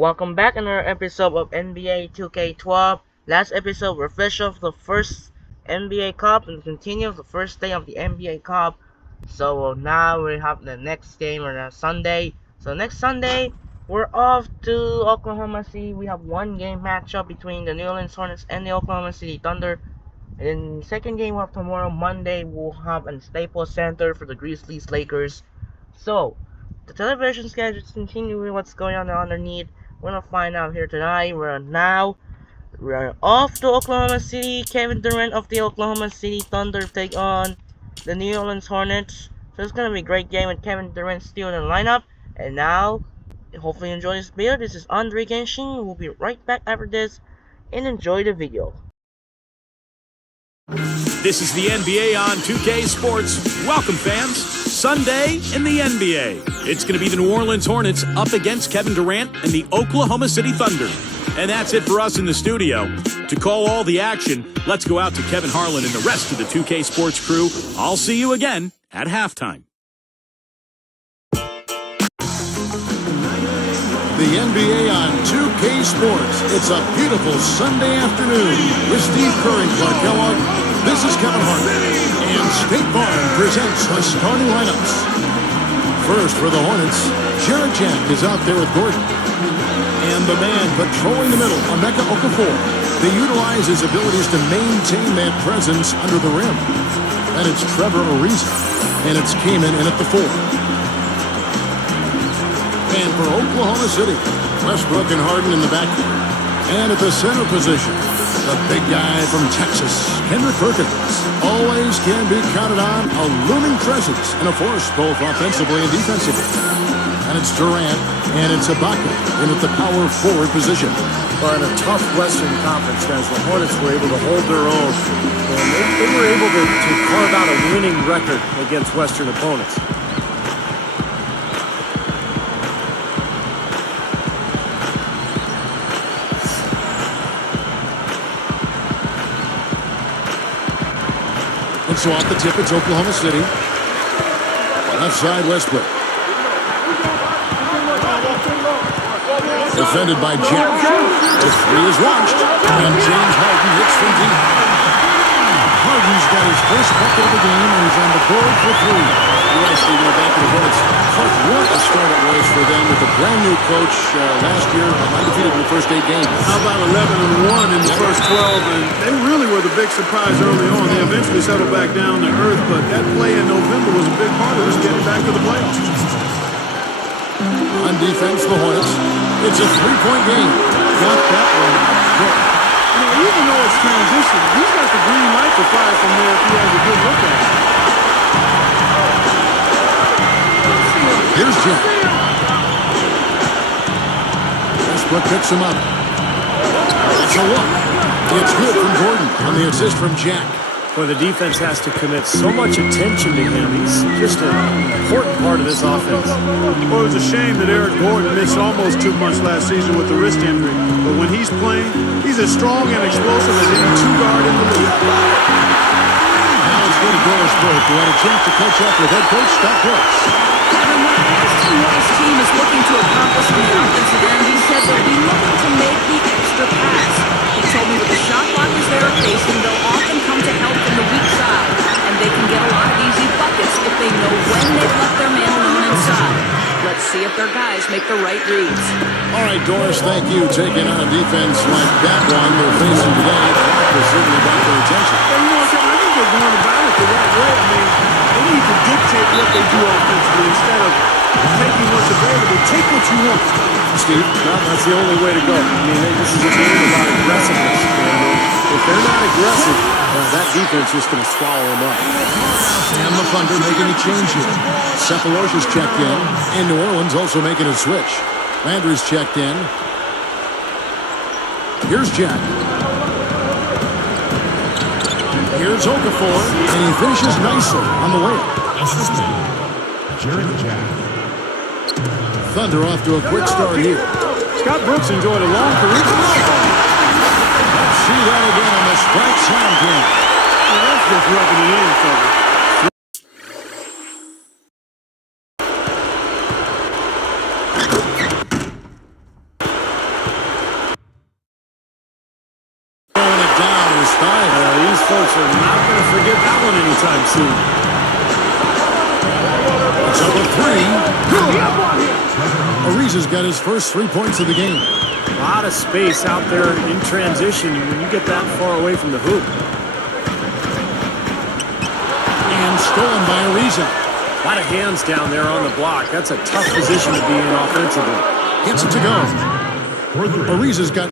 Welcome back another episode of NBA 2K12. Last episode we finished off the first NBA Cup and continue the first day of the NBA Cup. So now we have the next game on Sunday. So next Sunday we're off to Oklahoma City. We have one game matchup between the New Orleans Hornets and the Oklahoma City Thunder. And then second game of tomorrow Monday we'll have in Staples Center for the Grizzlies Lakers. So the television schedule is continuing what's going on underneath. We're gonna find out here tonight. We're off to Oklahoma City. Kevin Durant of the Oklahoma City Thunder take on the New Orleans Hornets. So it's gonna be a great game with Kevin Durant still in the lineup. And now, hopefully you enjoy this video. This is Andre Genshin. We'll be right back after this and enjoy the video. This is the NBA on 2K Sports. Welcome, fans. Sunday in the NBA. It's going to be the New Orleans Hornets up against Kevin Durant and the Oklahoma City Thunder. And that's it for us in the studio. To call all the action, let's go out to Kevin Harlan and the rest of the 2K Sports crew. I'll see you again at halftime. The NBA on 2K Sports. It's a beautiful Sunday afternoon with Steve Kerr and Clark Kellogg. This is Kevin Harlan, and State Farm presents the starting lineups. First for the Hornets, Jared Jack is out there with Gordon. And the man patrolling the middle, Emeka Okafor. They utilize his abilities to maintain that presence under the rim. And it's Trevor Ariza, and it's Kaman in at the 4. And for Oklahoma City, Westbrook and Harden in the backcourt. And at the center position, the big guy from Texas, Kendrick Perkins. Always can be counted on, a looming presence and a force both offensively and defensively. And it's Durant, and it's Ibaka in at the power forward position. Well, in a tough Western Conference, guys, the Hornets were able to hold their own. And they were able to carve out a winning record against Western opponents. And so off the tip, it's Oklahoma City. Left side, Westbrook. Defended by Jack. The three is launched. And James Harden hits from deep. Harden's got his first bucket of the game, and he's on the board for 3. You're right, Steve, back to the Hornets. Clark, what a start it was for them with a brand new coach last year, undefeated in the first 8 games. How about 11-1 in the first 12? And they really were the big surprise early on. They eventually settled back down to earth, but that play in November was a big part of us getting back to the playoffs. On defense, the Hornets. It's a 3-point game. Got that one quick. You know, even though it's transition, he's got the green light to fire from there if he has a good look at it. Here's Jack. Westbrook picks him up. It's a look. It's good from Gordon on the assist from Jack. Well, the defense has to commit so much attention to him. He's just an important part of this offense. Well, it was a shame that Eric Gordon missed almost 2 months last season with the wrist injury. But when he's playing, he's as strong and explosive as any 2-guard in the league. Now it's good to Doris Burke, who had a chance to catch up with head coach Scott Brooks. What his team is looking to accomplish in the offensive end, he said they'll be looking to make the extra pass. He told me with the shot blockers they're facing, they'll often come to help from the weak side, and they can get a lot of easy buckets if they know when they've left their man alone inside. Let's see if their guys make the right reads. All right, Doris, thank you. Taking on a defense like that one they're facing today, will certainly got their attention. And you know, Kevin, I think they're going about it the right way. I mean, they need to dictate what they do offensively instead of taking what's available. Take what you want. Steve? No, that's the only way to go. I mean, this is a game about aggressiveness. And if they're not aggressive, that defense is just going to swallow them up. And the Thunder making a change here. Cephalosha's checked in, and New Orleans also making a switch. Landry's checked in. Here's Jack. Here's Okafor, and he finishes nicely on the way. Assistant, Jared Jack. Thunder off to a quick start here. Scott Brooks enjoyed a long career. Let's see that again on the strike slam game. Well, that's just rubbing it in, fellas. Ariz has got his first 3 points of the game. A lot of space out there in transition when you get that far away from the hoop. And stolen by Ariza. A lot of hands down there on the block. That's a tough position to be in offensively. Gets it to go. Ariza's got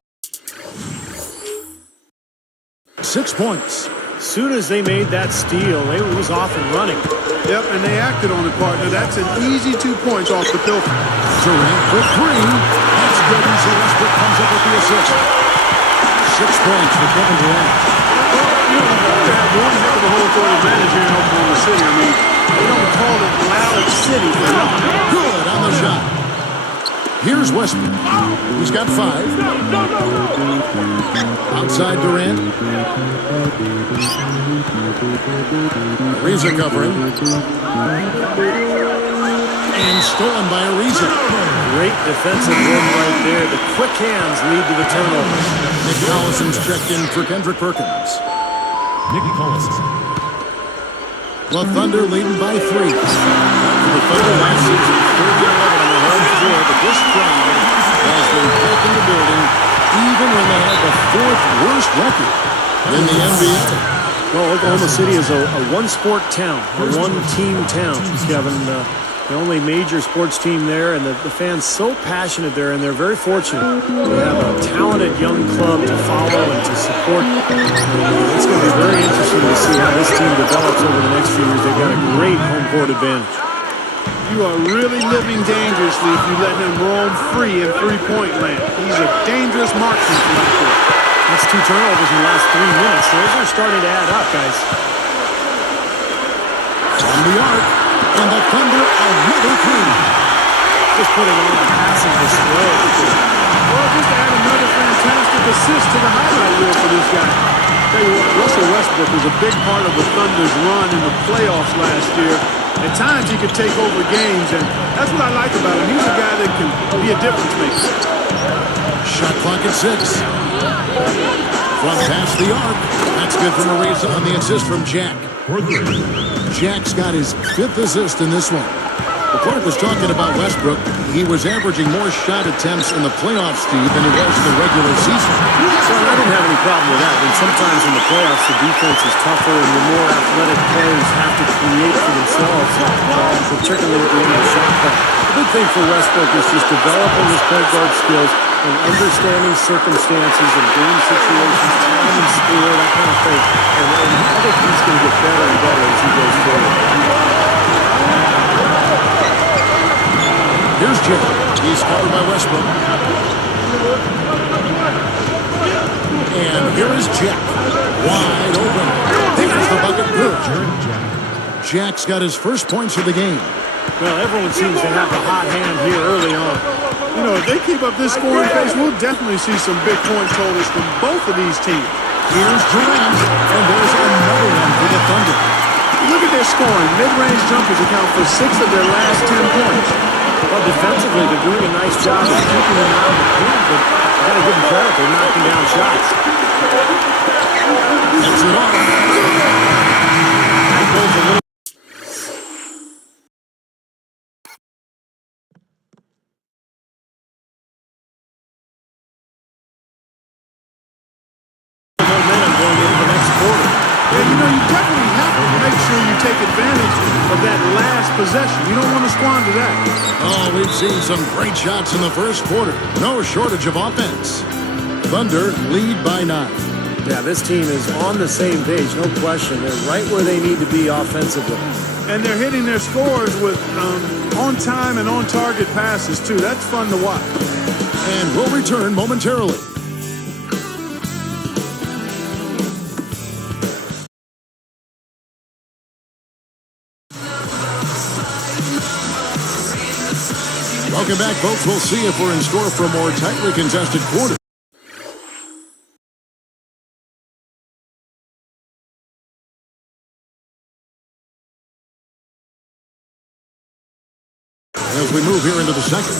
6 points. As soon as they made that steal, they was off and running. Yep, and they acted on it, partner. That's an easy 2 points off the pilfer. Durant for 3. That's good. And so Westbrook comes up with the assist. 6 points for Kevin Durant. Well, you know, they have one heck of a home court advantage here in Oklahoma City. I mean, they don't call it Loud City for nothing. Good on the shot. Here's Westbrook. He's got 5. Outside Durant. Ariza covering. And stolen by Ariza. Great defensive win right there. The quick hands lead to the turnover. Nick Collison's checked in for Kendrick Perkins. Nick Collison. The Thunder leading by 3. The Thunder last season 30-11 on the home floor, but this crowd has been back in the building even when they had the 4th worst record in the NBA. Well, Oklahoma City is a one-sport town, a one-team town, Kevin. The only major sports team there, and the fans so passionate there, and they're very fortunate to have a talented young club to follow and to support. It's going to be very interesting to see how this team develops over the next few years. They've got a great home court advantage. You are really living dangerously if you let him roam free in three-point land. He's a dangerous marksman from out there. That's 2 turnovers in the last 3 minutes. Those are starting to add up, guys. From the arc, and the Thunder another 3. Just putting on a passing display. Well, just add another fantastic assist to the highlight reel for this guy. Tell you what, Russell Westbrook was a big part of the Thunder's run in the playoffs last year. At times, he could take over games, and that's what I like about him. He's a guy that can be a difference maker. Shot clock at 6. From past the arc. That's good from Ariza on the assist from Jack. Jack's got his 5th assist in this one. The Clark was talking about Westbrook. He was averaging more shot attempts in the playoffs, Steve, than he was in the regular season. Well, I didn't have any problem with that. And sometimes in the playoffs, the defense is tougher and the more athletic players have to create for themselves, particularly at the end of the shot clock. The big thing for Westbrook is just developing his point guard skills and understanding circumstances and game situations, time and score, that kind of thing. And I think he's going to get better and better as he goes forward. Here's Jack. He's covered by Westbrook. And here is Jack. Wide open. There's the bucket. Good. Jack's got his first points of the game. Well, everyone seems to have a hot hand here early on. You know, if they keep up this scoring pace, we'll definitely see some big point totals from both of these teams. Here's Durant. And there's another one for the Thunder. Look at their scoring. Mid-range jumpers account for 6 of their last 10 points. Well, defensively, they're doing a nice job of keeping them out of the paint, but I got to give them credit. They're knocking down shots. Gets it off. That goes a little. Momentum going into the next quarter. Yeah, you know, you definitely have to make sure you take advantage of that last possession. You don't want to squander that. Oh, we've seen some great shots in the first quarter. No shortage of offense. Thunder lead by 9. Yeah, this team is on the same page, no question. They're right where they need to be offensively. And they're hitting their scores with on-time and on-target passes, too. That's fun to watch. And we'll return momentarily. Welcome back, folks. We'll see if we're in store for a more tightly contested quarter. As we move here into the second.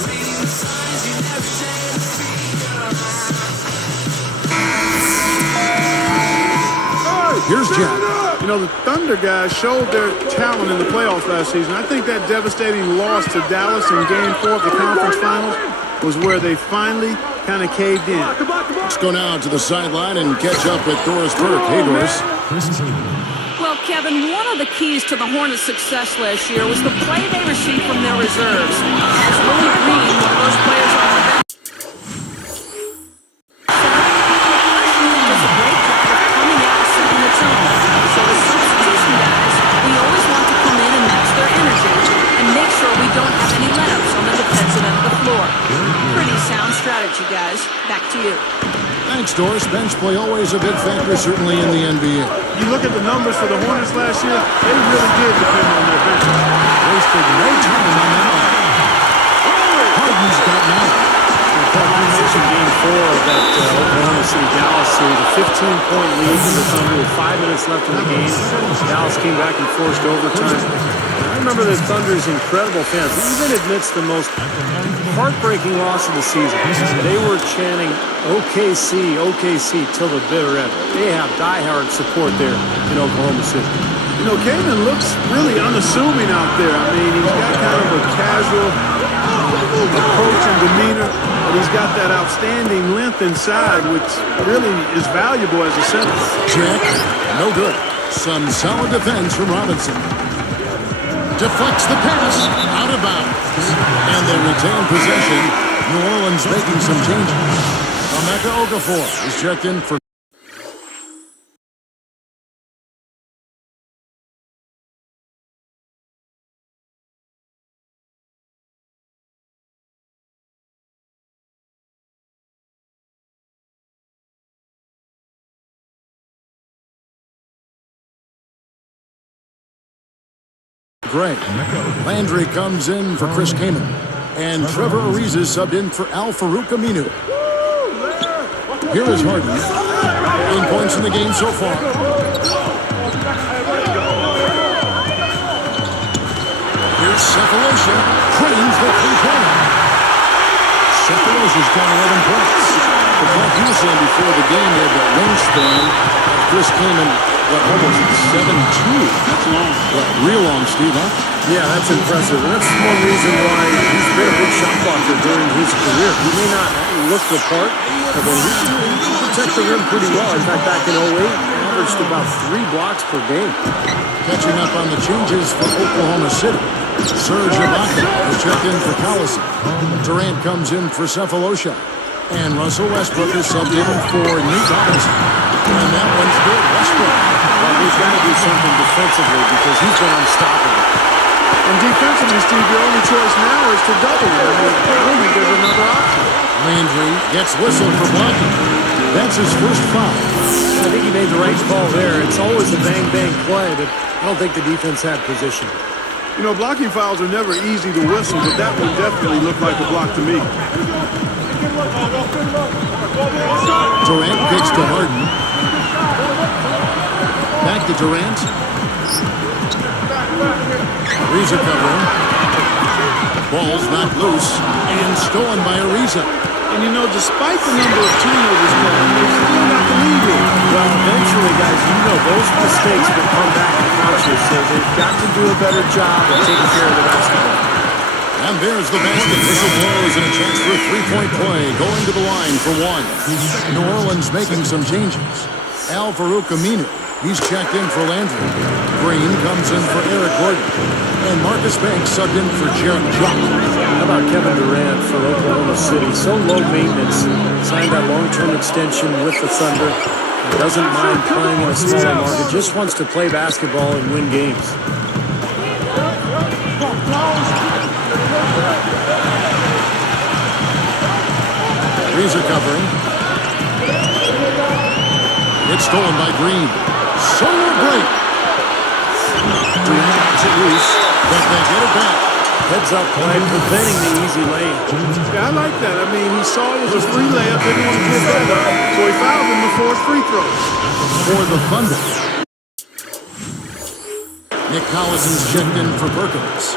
Here's Jack. know, the Thunder guys showed their talent in the playoffs last season. I think that devastating loss to Dallas in Game 4 of the conference finals was where they finally kind of caved in. Let's go now to the sideline and catch up with Doris Burke. Hey, Doris. Well, Kevin, one of the keys to the Hornets' success last year was the play they received from their reserves. As Willie Green, one of those players on the bench, does a great job of coming out and setting the tone. So as substitution guys, we always want to come in and match their energy and make sure we don't have any let-ups on the defensive end of the floor. Pretty sound strategy, guys. Back to you. Thanks, Doris. Bench play always a big factor, certainly in the NBA. You look at the numbers for the Hornets last year, they really did depend on their bench. Wasted no time on that one. Harden's got 9. You mentioned Game 4 of that Oklahoma City-Dallas series, a 15-point lead for the Thunder with 5 minutes left in the game. Dallas came back and forced overtime. I remember the Thunder's incredible fans, even amidst the most heartbreaking loss of the season. They were chanting OKC, OKC till the bitter end. They have diehard support there in Oklahoma City. You know, Kaman looks really unassuming out there. I mean, he's got kind of a casual approach and demeanor, but he's got that outstanding length inside, which really is valuable as a center. Check. No good. Some solid defense from Robinson. Deflects the pass. Out of bounds. And they retain possession. New Orleans making some changes. Emeka Okafor is checked in for Gray. Landry comes in for Chris Kaman. And Trevor Ariza subbed in for Al-Farouq Aminu. Here is Harden. 8 points in the game so far. Here's Cephalosha. Cranes the three-pointer. Cephalosha's got 11 points. But like you were saying before the game, they had that wingspan. Chris Kaman got almost 7'2". That's long. Real long, Steve, huh? Yeah, that's impressive. And that's one reason why he's been a big shot blocker during his career. He may not look the part, but he protects the rim pretty well. In fact, back in 08, averaged about 3 blocks per game. Catching up on the changes for Oklahoma City. Serge Ibaka is checked in for Collison. Durant comes in for Cephalosha. And Russell Westbrook is subbed in for Nate Robinson. And that one's good. Westbrook. Well, he's got to do something defensively because he's been unstoppable. And defensively, Steve, your only choice now is to double it. I mean, I don't think there's another option. Landry gets whistled for blocking. That's his first foul. I think he made the right call there. It's always a bang-bang play, but I don't think the defense had position. You know, blocking fouls are never easy to whistle, but that one definitely looked like a block to me. Durant kicks to Harden. Back to Durant. Ariza covering. Ball's knocked loose and stolen by Ariza. And you know, despite the number of turnovers, they've still got the lead here. Well, eventually, guys, you know those mistakes will come back and haunt you, so they've got to do a better job of taking care of the basketball. And there's the basket. Whistle blows and a chance for a three-point play. Going to the line for one. New Orleans making some changes. Al-Farouq Aminu. He's checked in for Landry. Green comes in for Eric Gordon. And Marcus Banks subbed in for Jared Jock. How about Kevin Durant for Oklahoma City? So low maintenance. Signed that long-term extension with the Thunder. Doesn't mind playing in a smaller market. Just wants to play basketball and win games. Ariza covering. It's stolen by Green. Solo break. Durant gets it loose, but they get it back. Heads up play, preventing the easy lane. Yeah, I like that. I mean, he saw it was a free layup, didn't want to give that up, so he fouled him to force free throws. For the Thunder. Nick Collison's checked in for Perkins.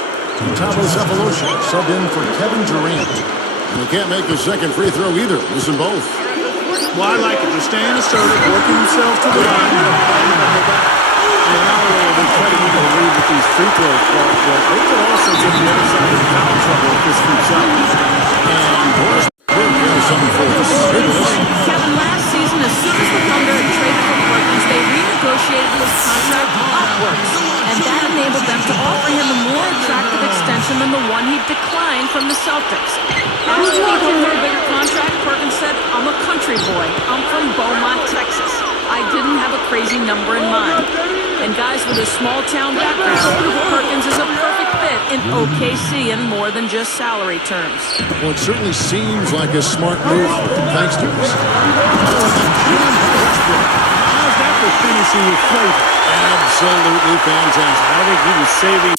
Tabo Cephalosha subbed in for Kevin Durant. And they can't make a second free throw either. Listen both. Well, I like it. They're staying assertive, working themselves to the line. And And not only are they cutting into the lead with these free throws, but they could also get the other side in foul trouble if this keeps up. And Westbrook has something for us. Here it is. Kevin, last season, as soon as the Thunder had traded for Perkins, they renegotiated his contract upwards. And that enabled them to offer him a more attractive extension than the one he declined from the Celtics. Asking me for a bigger contract, Perkins said, "I'm a country boy. I'm from Beaumont, Texas. I didn't have a crazy number in mind." And guys, with a small-town background, Perkins is a perfect fit in OKC in more than just salary terms. Well, it certainly seems like a smart move, thanks to us. How's that for finishing with flavor? Absolutely fantastic. I think he was saving.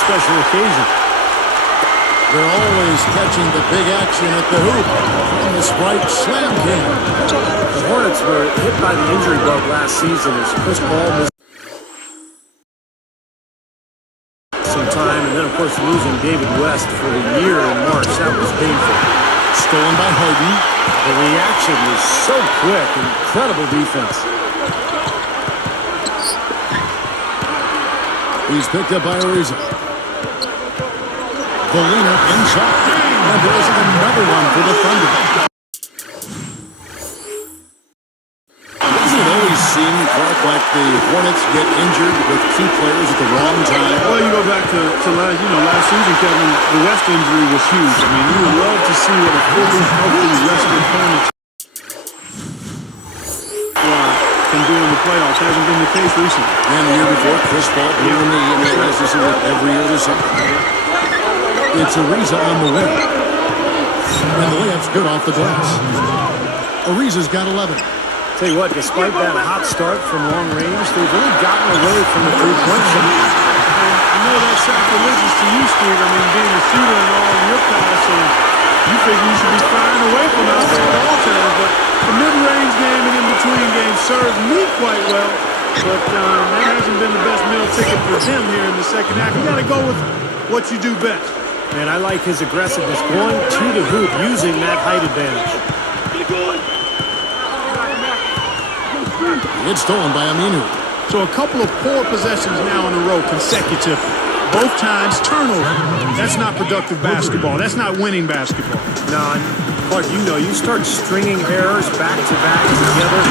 Special occasion. They're always catching the big action at the hoop from the Sprite Slam King. The Hornets were hit by the injury bug last season as Chris Paul missed some time, and then of course losing David West for the year in March. That was painful. Stolen by Harden. The reaction was so quick. Incredible defense. He's picked up by Ariza. The leaner inside. And there's another one for the Thunder. Doesn't it always seem, Clark, like the Hornets get injured with key players at the wrong time? Well, you go back to last season, Kevin, the West injury was huge. I mean, you would love to see what a fully healthy Western Hornets can do in the playoffs. Hasn't been the case recently. And the year before, Chris Paul blew in the MLS with every other side. It's Ariza on the win. And the layup's good off the glass. Ariza's got 11. Tell you what, despite that hot start from long range, they've really gotten away from the three-point shot. I know that's sacrilegious to you, Steve. I mean, being a shooter and all in your past, and you figure you should be firing away from out there at all times. But the mid-range game and in-between game serves me quite well. But that hasn't been the best meal ticket for them here in the second half. You got to go with what you do best. And I like his aggressiveness, going to the hoop, using that height advantage. It's stolen by Aminu. So a couple of poor possessions now in a row consecutively. Both times turnover. That's not productive basketball. That's not winning basketball. No, Clark, you start stringing errors back-to-back together,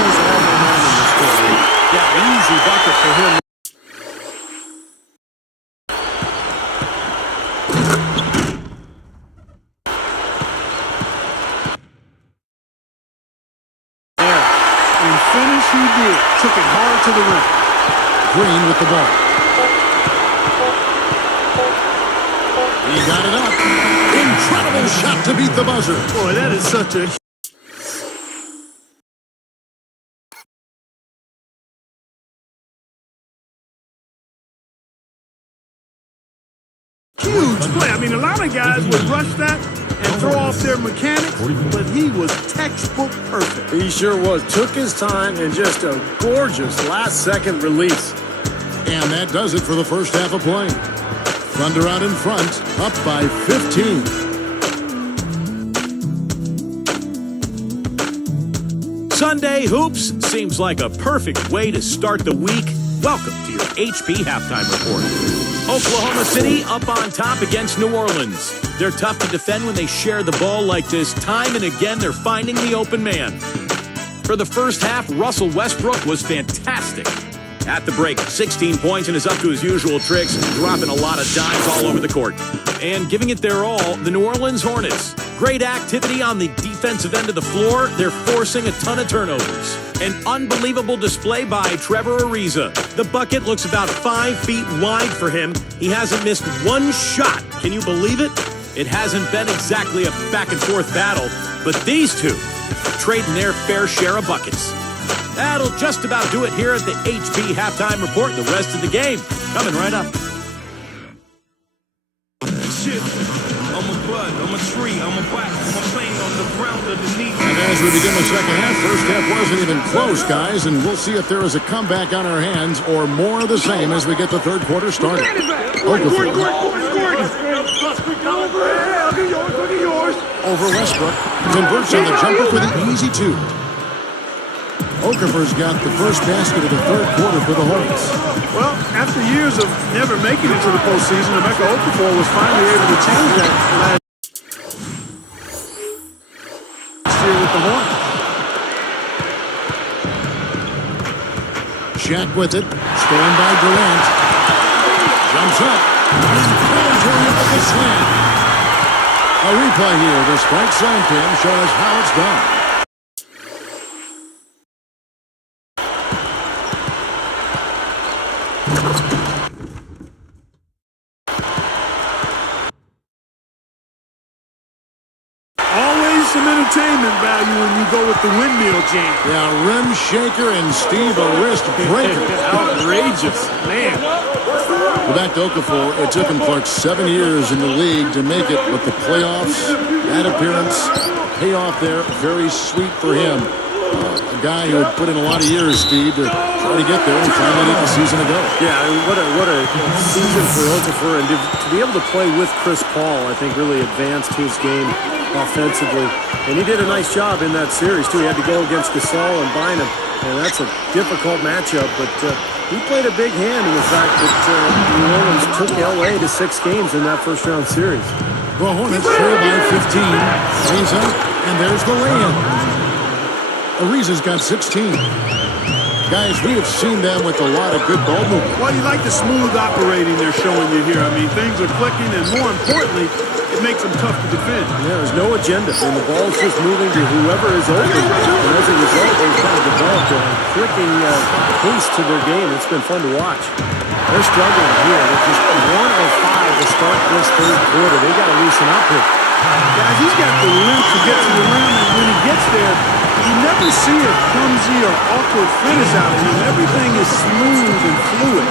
lose all momentum in this game. Yeah, easy bucket for him. Finish he did. Took it hard to the rim. Green with the ball. He got it up. Incredible shot to beat the buzzer. Boy, that is such a huge play. I mean, a lot of guys would rush that and throw off their mechanics, but he was textbook perfect. He sure was. Took his time and just a gorgeous last-second release. And that does it for the first half of play. Thunder out in front, up by 15. Sunday Hoops seems like a perfect way to start the week. Welcome to your HP Halftime Report. Oklahoma City up on top against New Orleans. They're tough to defend when they share the ball like this. Time and again, they're finding the open man. For the first half, Russell Westbrook was fantastic. At the break, 16 points and is up to his usual tricks, dropping a lot of dimes all over the court. And giving it their all, the New Orleans Hornets. Great activity on the defensive end of the floor. They're forcing a ton of turnovers. An unbelievable display by Trevor Ariza. The bucket looks about 5 feet wide for him. He hasn't missed one shot. Can you believe it? It hasn't been exactly a back-and-forth battle, but these two trading their fair share of buckets. That'll just about do it here at the HP Halftime Report. The rest of the game coming right up. Shit, I'm a bud, I'm a tree, I'm a wax, I'm a plane on the And as we begin the second half, first half wasn't even close, guys, and we'll see if there is a comeback on our hands or more of the same as we get the third quarter started. Okafor. Over Westbrook. Converts on the jumper for the easy two. Okafor's got the first basket of the third quarter for the Hornets. Well, after years of never making it to the postseason, Emeka Okafor was finally able to change that last year with the Hornets. Shaq with it. Stolen by Durant. Jumps up. And Covington with the slam. A replay here. The strike slam pin showing us how it's done. Always some entertainment value when you go with the windmill jam. Yeah, rim shaker and Steve a wrist breaker. Outrageous, man. Well, back to Okafor. It took him, Clark, 7 years in the league to make it, but the playoffs, that appearance, payoff there, very sweet for him. A guy who had put in a lot of years, Steve, to try to get there and finally get the season to go. Yeah, I mean, what a season for Okafor, and to be able to play with Chris Paul, I think really advanced his game offensively. And he did a nice job in that series, too. He had to go against Gasol and Bynum, and that's a difficult matchup, but he played a big hand in the fact that New Orleans took L.A. to 6 games in that first-round series. The Hornets trail by 15. Ariza, and there's the lay-in. Ariza's got 16. Guys, we have seen them with a lot of good ball movement. Well, you like the smooth operating they're showing you here. I mean, things are clicking, and more importantly, it makes them tough to defend. Yeah, there's no agenda, and the ball's just moving to whoever is open. And as a result, they've kind of developed a clicking pace to their game. It's been fun to watch. They're struggling here. They're just 1 of 5 to start this third quarter. They got to loosen up here. Guys, he's got the length to get to the rim, and when he gets there, you never see a clumsy or awkward finish out of him. Everything is smooth and fluid.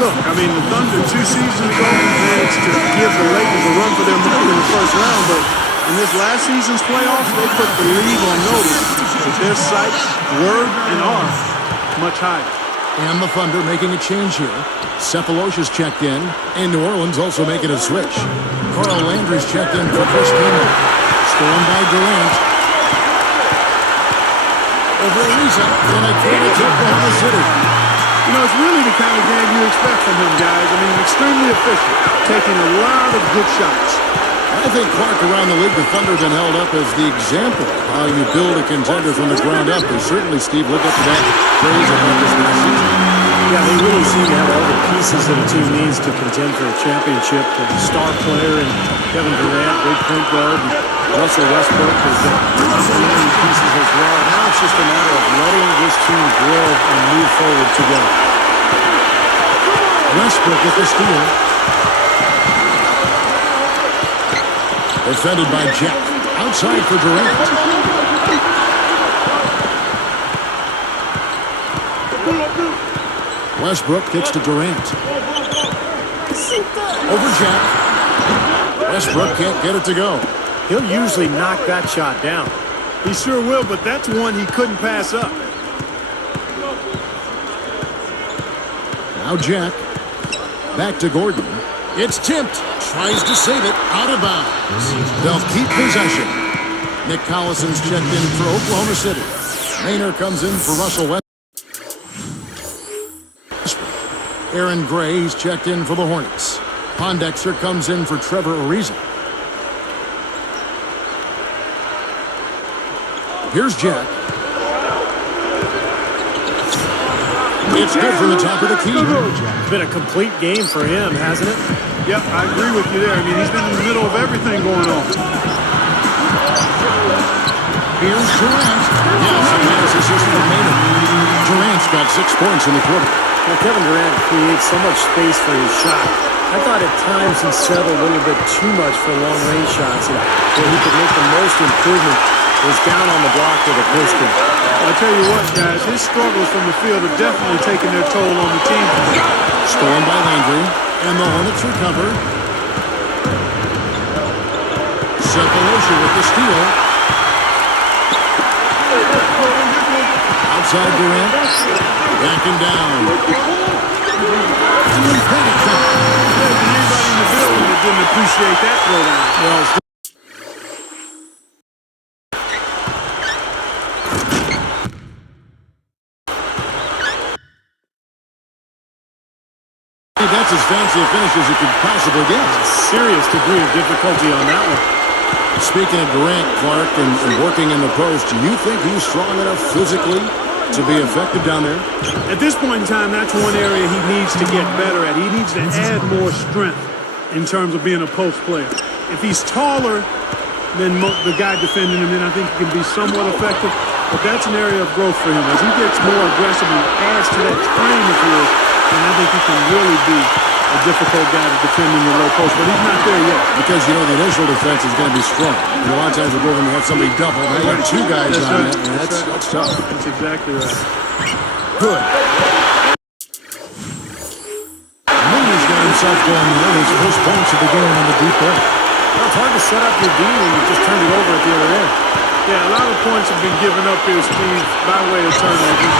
Look, I mean, the Thunder 2 seasons ago managed to give the Lakers a run for their money in the first round, but in this last season's playoffs, they put the league on notice that their sights were and are much higher. And the Thunder making a change here. Cephalosha's checked in, and New Orleans also making a switch. Carl Landry's checked in for Chris Campbell. Stolen by Durant. Over Ariza, and a game to Oklahoma City. You know, it's really the kind of game you expect from him, guys. I mean, extremely efficient, taking a lot of good shots. I think, Clark, around the league, the Thunder have been held up as the example of how you build a contender from the ground up. And certainly, Steve, look up to that praise about this last season. Yeah, they really seem to have all the pieces that a team needs to contend for a championship. The star player and Kevin Durant, great point guard, and Russell Westbrook has got many pieces as well. Now it's just a matter of letting this team grow and move forward together. Westbrook with the steal. Defended by Jack. Outside for Durant. Westbrook gets to Durant. Over Jack. Westbrook can't get it to go. He'll usually knock that shot down. He sure will, but that's one he couldn't pass up. Now Jack. Back to Gordon. It's tipped. Tries to save it. Out of bounds. They'll keep possession. Nick Collison's checked in for Oklahoma City. Maynard comes in for Russell Westbrook. Aaron Gray, he's checked in for the Hornets. Pondexter comes in for Trevor Ariza. Here's Jack. It's good from the top of the key. It's been a complete game for him, hasn't it? Yep, I agree with you there. I mean, he's been in the middle of everything going on. Here's Durant. Yes, and that is assist from Maynard. Durant's got 6 points in the quarter. Well, Kevin Durant creates so much space for his shot. I thought at times he settled a little bit too much for long-range shots, and where he could make the most improvement was down on the block with a piston. I tell you what, guys, his struggles from the field have definitely taken their toll on the team. Stolen by Landry, and the Hornets recover. Cephalosha with the steal. outside Durant. Backing down. And then panic time. There's anybody in the building that didn't appreciate that throwdown. Well, that's as fancy a finish as you could possibly get. Serious degree of difficulty on that one. Speaking of Durant, Clark, and working in the post, do you think he's strong enough physically to be effective down there? At this point in time, that's one area he needs to get better at. He needs to add more strength in terms of being a post player. If he's taller than the guy defending him, then I think he can be somewhat effective. But that's an area of growth for him. As he gets more aggressive and adds to that frame of his, and I think he can really be a difficult guy to defend in the low post, but he's not there yet. Because, you know, the initial defense is going to be strong. And a lot of times we'll go over and have somebody double. They got two guys on it, and that's tough. That's exactly right. Good. Mooney's got himself going there. His first points of the game on the deep end. Well, it's hard to set up your D when you just turned it over at the other end. Yeah, a lot of points have been given up here, Steve, by way of turnovers.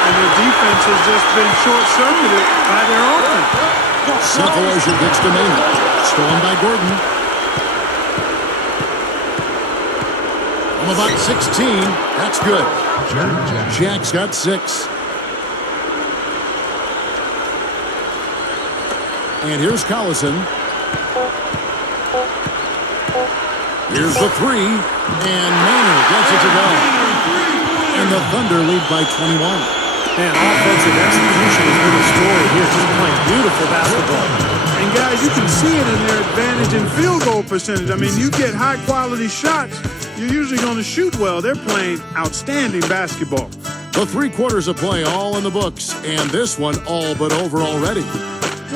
And their defense has just been short-circuited by their offense. Cephalosha gets to Maynard. Stolen by Gordon. From about 16. That's good. Jack's got 6. And here's Collison. Here's the 3. And Maynard gets it to go. And the Thunder lead by 21. Man, offensive execution has been a story here. Just playing beautiful basketball. And guys, you can see it in their advantage in field goal percentage. I mean, you get high-quality shots, you're usually going to shoot well. They're playing outstanding basketball. The 3 quarters of play all in the books, and this one all but over already.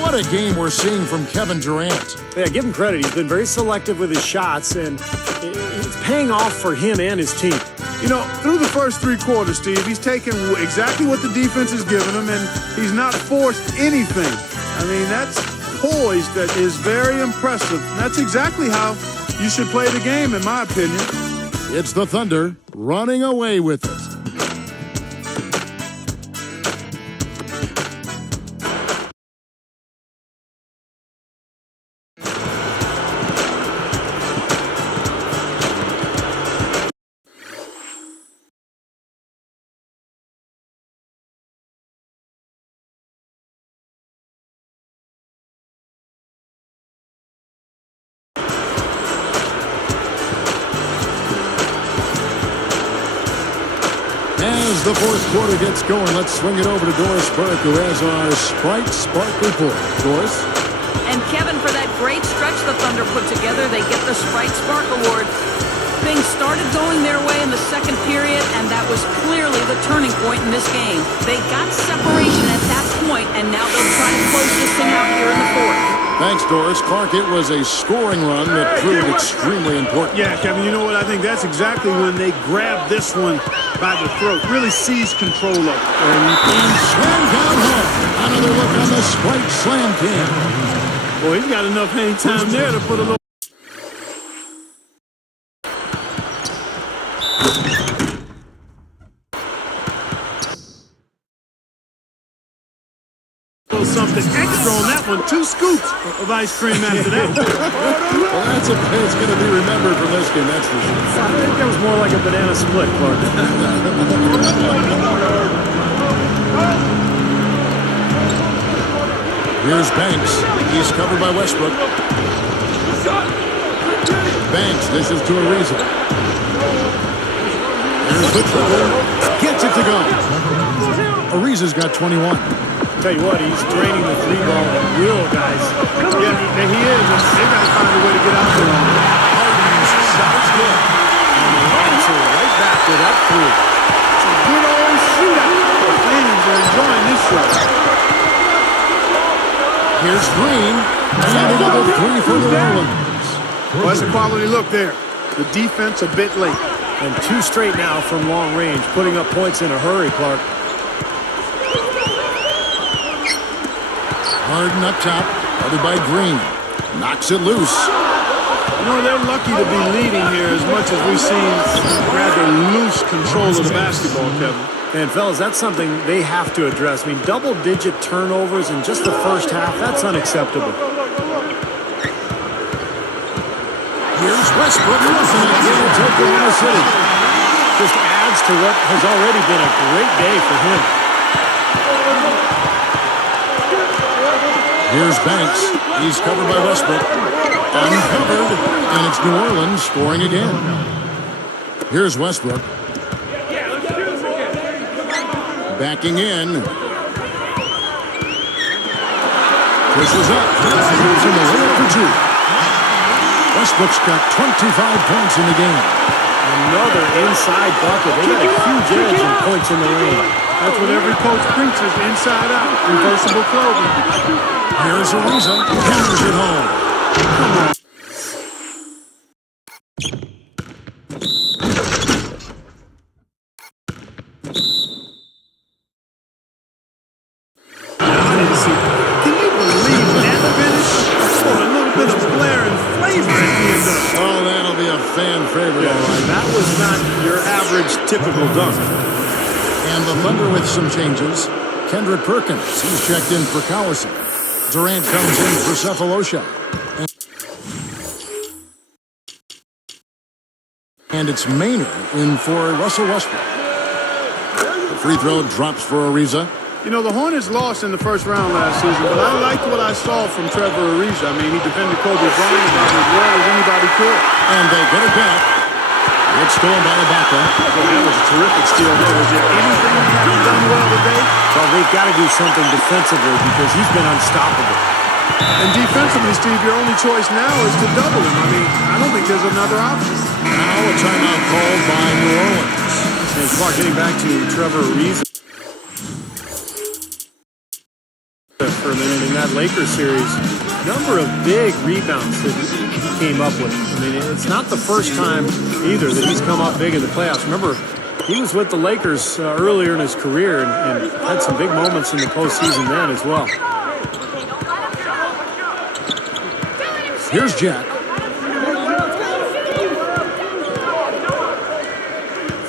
What a game we're seeing from Kevin Durant. Yeah, give him credit. He's been very selective with his shots, and it's paying off for him and his team. You know, through the first 3 quarters, Steve, he's taken exactly what the defense has given him, and he's not forced anything. I mean, that's poise that is very impressive. That's exactly how you should play the game, in my opinion. It's the Thunder running away with it. As the 4th quarter gets going, let's swing it over to Doris Burke, who has our Sprite Spark report. Doris? And Kevin, for that great stretch the Thunder put together, they get the Sprite Spark Award. Things started going their way in the second period, and that was clearly the turning point in this game. They got separation at that point, and now they'll try to close this thing out here in the 4th. Thanks, Doris. Clark, it was a scoring run that proved extremely important. Yeah, Kevin, you know what? I think that's exactly when they grabbed this one by the throat, really seized control of it. And slam down hard. Another look on the Sprite Slam Cam. Boy, he's got enough hang time there to put a little... something extra on that one. 2 scoops of ice cream after that. Well, it's going to be remembered from this game, that's for sure. I think that was more like a banana split, Clark. Here's Banks. He's covered by Westbrook. Banks dishes to Ariza. Here's the triple. Gets it to go. Ariza's got 21. Tell you what, he's draining the 3-ball at will, guys. Yeah, and he is. And they got to find a way to get out there on it. Harden's shot's good. And the Hornets are right back with that 3. It's a good old shootout. The fans are enjoying this shot. Here's Green. And another 3 for the Orleans. Well, that's a quality look there. The defense a bit late. And 2 straight now from long range, putting up points in a hurry, Clark. Harden up top, guarded by Green. Knocks it loose. You know, they're lucky to be leading here as much as we've seen rather loose control of the basketball, Kevin. And, fellas, that's something they have to address. I mean, double-digit turnovers in just the first half, that's unacceptable. Here's Westbrook. It's Oklahoma City. Just adds to what has already been a great day for him. Here's Banks. He's covered by Westbrook. Uncovered, and it's New Orleans scoring again. Here's Westbrook. Backing in. Pushes up. He's in the layup for two. Westbrook's got 25 points in the game. Another inside bucket. They got a huge edge in points in the lane. That's what every coach preaches, inside out, reversible clothing. Here's Ariza. Hammers it home. I need to see. Can you believe that finish? Oh, a little bit of flair and flavor at the end of it. Oh, that'll be a fan favorite, all right. That was not your average typical dunk. And the Thunder with some changes. Kendrick Perkins, he's checked in for Collison. Durant comes in for Cephalosha. And it's Maynard in for Russell Westbrook. The free throw drops for Ariza. You know, the Hornets lost in the first round last season, but I liked what I saw from Trevor Ariza. I mean, he defended Kobe Bryant about as well as anybody could. And they get it back. It's stolen by Ibaka. Well, that was a terrific steal there. Is there anything he hasn't done well today? Well, they've got to do something defensively because he's been unstoppable. And defensively, Steve, your only choice now is to double him. I mean, I don't think there's another option. Now a timeout called by New Orleans. And Clark, getting back to Trevor Ariza. For a minute in that Lakers series, number of big rebounds that he came up with. I mean, it's not the first time either that he's come up big in the playoffs. Remember, he was with the Lakers earlier in his career and had some big moments in the postseason then as well. Here's Jack.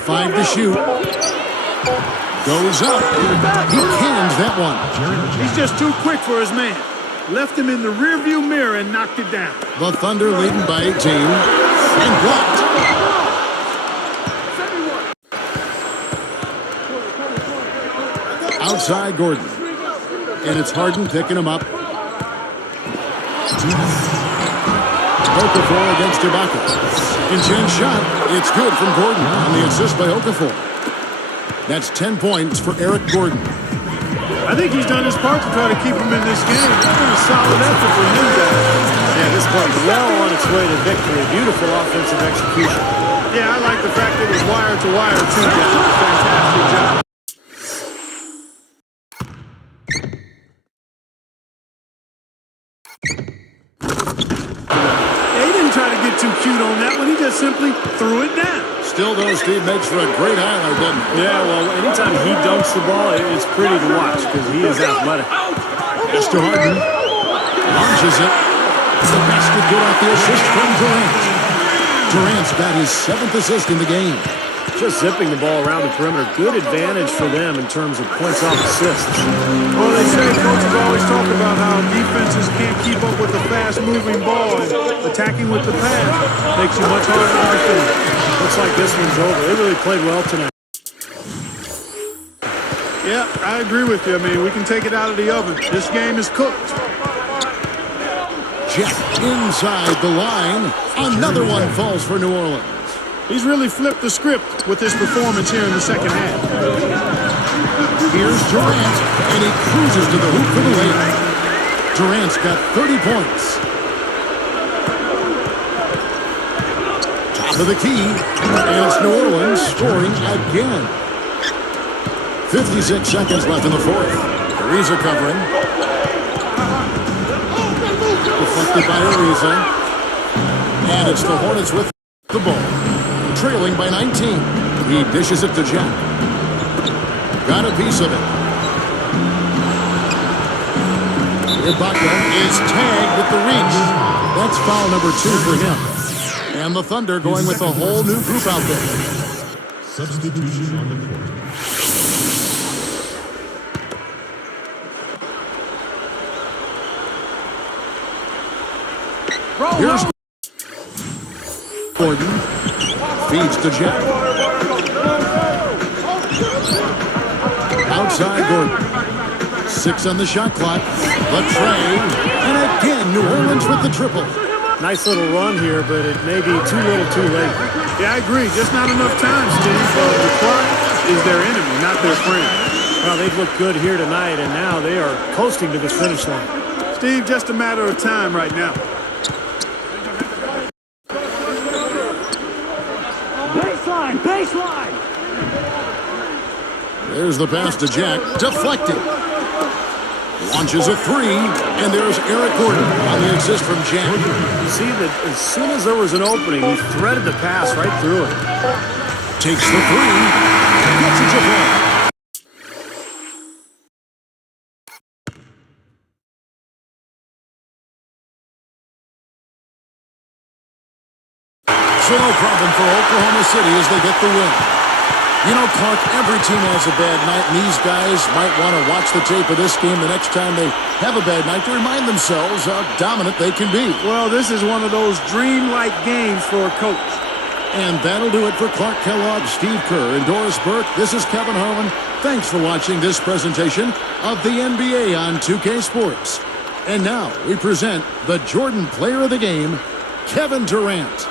5 to shoot. Goes up. He cans that one. He's just too quick for his man. Left him in the rearview mirror and knocked it down. The Thunder leading by 18. And blocked. Outside Gordon. And it's Harden picking him up. Okafor against Ibaka. Intense shot. It's good from Gordon on the assist by Okafor. That's 10 points for Eric Gordon. I think he's done his part to try to keep him in this game. It's been a solid effort for him, guys. Yeah, this club's well on its way to victory. Beautiful offensive execution. Yeah, I like the fact that it was wire to wire, too. Fantastic job. He didn't try to get too cute on that one. He just simply threw it down. Still, though, Steve makes for a great highlight, doesn't he? Yeah, well, anytime he dunks the ball, it's pretty to watch because he is athletic. Pass to Harden. Launches it. The basket good off the assist from Durant. Durant's got his 7th assist in the game. Just zipping the ball around the perimeter. Good advantage for them in terms of points off assists. Well, they say coaches always talk about how defenses can't keep up with the fast-moving ball, and attacking with the pass makes you much harder to defend. Looks like this one's over. They really played well tonight. Yeah, I agree with you. I mean, we can take it out of the oven. This game is cooked. Jet inside the line. Another one falls for New Orleans. He's really flipped the script with his performance here in the second half. Here's Durant, and he cruises to the hoop for the layup. Durant's got 30 points. Top of the key, and it's New Orleans scoring again. 56 seconds left in the fourth. Ariza covering. Deflected by Ariza. And it's the Hornets with the ball. Trailing by 19. He dishes it to Jack. Got a piece of it. Ibaka is tagged with the reach. That's foul number 2 for him. And the Thunder going with a whole new group out there. Substitution on the court. Here's Gordon. Feeds to Jack. Outside Gordon. 6 on the shot clock. The tray. And again, New Orleans with the triple. Nice little run here, but it may be too little too late. Yeah, I agree. Just not enough time, Steve. The clock is their enemy, not their friend. Well, they've looked good here tonight, and now they are coasting to the finish line. Steve, just a matter of time right now. Baseline! There's the pass to Jack. Deflected. Launches a 3, and there's Eric Gordon on the assist from Jack. You see that as soon as there was an opening, he threaded the pass right through it. Takes the 3. Gets it to play. So no problem for Oklahoma City as they get the win. You know, Clark, every team has a bad night, and these guys might want to watch the tape of this game the next time they have a bad night to remind themselves how dominant they can be. Well, this is one of those dreamlike games for a coach. And that'll do it for Clark Kellogg, Steve Kerr, and Doris Burke. This is Kevin Harmon. Thanks for watching this presentation of the NBA on 2K Sports. And now we present the Jordan Player of the Game, Kevin Durant.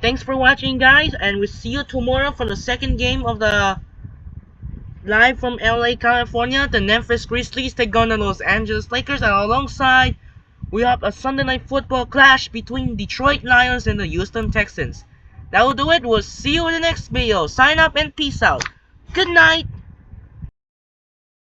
Thanks for watching, guys, and we'll see you tomorrow for the second game of the live from LA, California. The Memphis Grizzlies take on the Los Angeles Lakers, and alongside we have a Sunday Night Football clash between Detroit Lions and the Houston Texans. That will do it. We'll see you in the next video. Sign up and peace out. Good night.